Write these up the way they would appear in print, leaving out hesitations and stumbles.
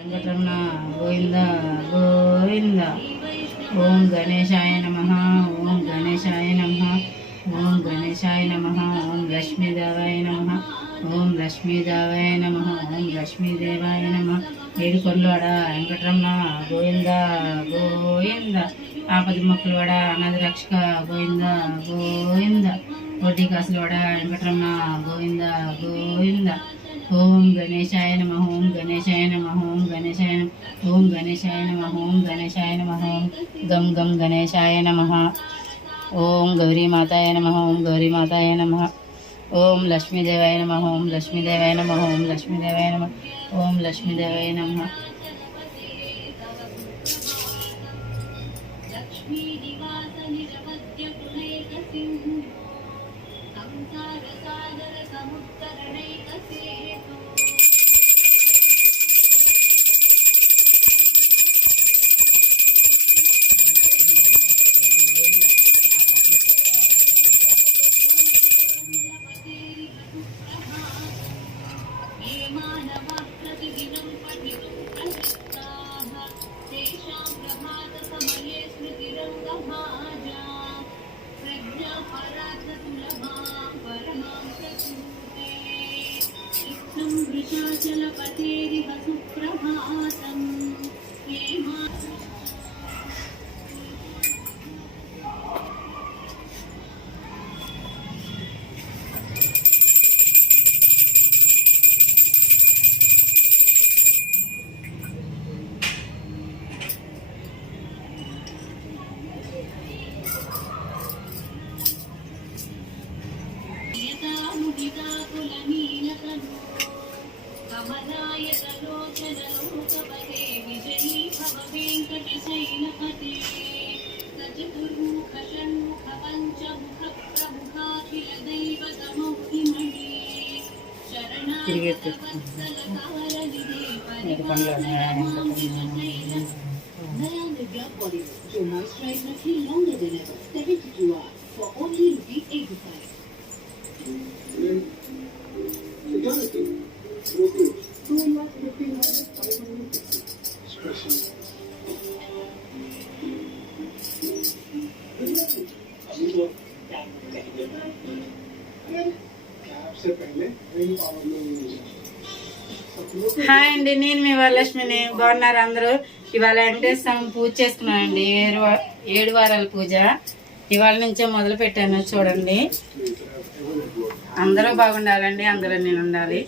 వెంకటరమణ గోవింద గోవింద. ఓం గణేశాయ నమః. ఓం గణేశాయ నమః. ఓం గణేశాయ నమః. ఓం లక్ష్మీదేవాయ నమః. ఓం లక్ష్మీదేవాయ నమః. ఓం లక్ష్మీదేవాయ నమః. ఏడుకొండలవాడ వెంకటరమణ గోవింద గోవింద. ఆపది మొక్కలవాడ అనాథ రక్షక గోవింద గోవింద. వడ్డీ కాసులవాడ వెంకటరమణ గోవింద గోవింద. ఓం గణేశాయ నమః. ఓం గణేశాయ నమః. ఓం గణేశాయ నమః. ఓం గణేశాయ నమః. ఓం గణేశాయ నమః. ఓం గం గం గణేశాయ నమః. ఓం గౌరీమాతాయ నమః. ఓం గౌరీమాతాయ నమః. ఓం లక్ష్మీదేవాయ నమః. ఓం లక్ష్మీదేవాయ నమః. ఓం లక్ష్మీదేవాయ నమః. ఓం లక్ష్మీదేవాయ నమః. వృషాచలపతేరివ సుప్రభాతం. కమలాయతలోచనలోకపతే విజయీ భవ వెంకటశైలపతే. సచతుర్ముఖ షణ్ముఖ పంచముఖ ప్రముఖాఖిల దైవతమౌహిమణి. శరణాగతవత్సలకారనిదే పరిపాలనమోహితశైలం. Nayana Drug Body Wash. Your moisturizer feel longer than ever. 72 hours for only ₹85. Hi అండి, నేను మీ వరలక్ష్మిని. బాగున్నారు అందరూ? ఇవాళ వెంకటేశ్వర స్వామి పూజ చేసుకున్నానండి. 7 వారాల పూజ ఇవాళ నుంచే మొదలు పెట్టాను. చూడండి, అందరూ బాగుండాలండి, అందరూ నేను ఉండాలి.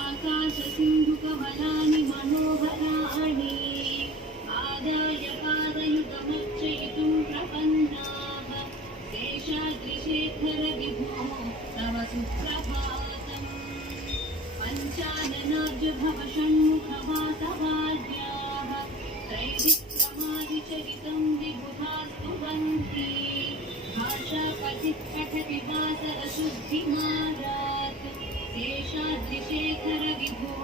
ఆకాశ సింధుకమలాని మనోహరాణి ఆదాయ పాదయుగమర్చయితుం ప్రపన్నాః. శేషాద్రిశేఖర విభో తవ సుప్రభాతం. పంచాననార్జ భవ షణ్ముఖ వాసవాద్యాః. त्रैविक्रमादिचरितं विबुधास्तु वन्ति. भाषापतिः पठति वासरशुद्धिमारात्. शेषाद्रिशेखर विभो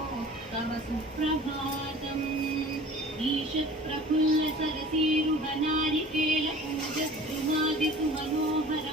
तव सुप्रभातम्. ईशत्प्रफुल्ल सरसीरुह नारिकेल पूजद्रुमादिसु मनोहर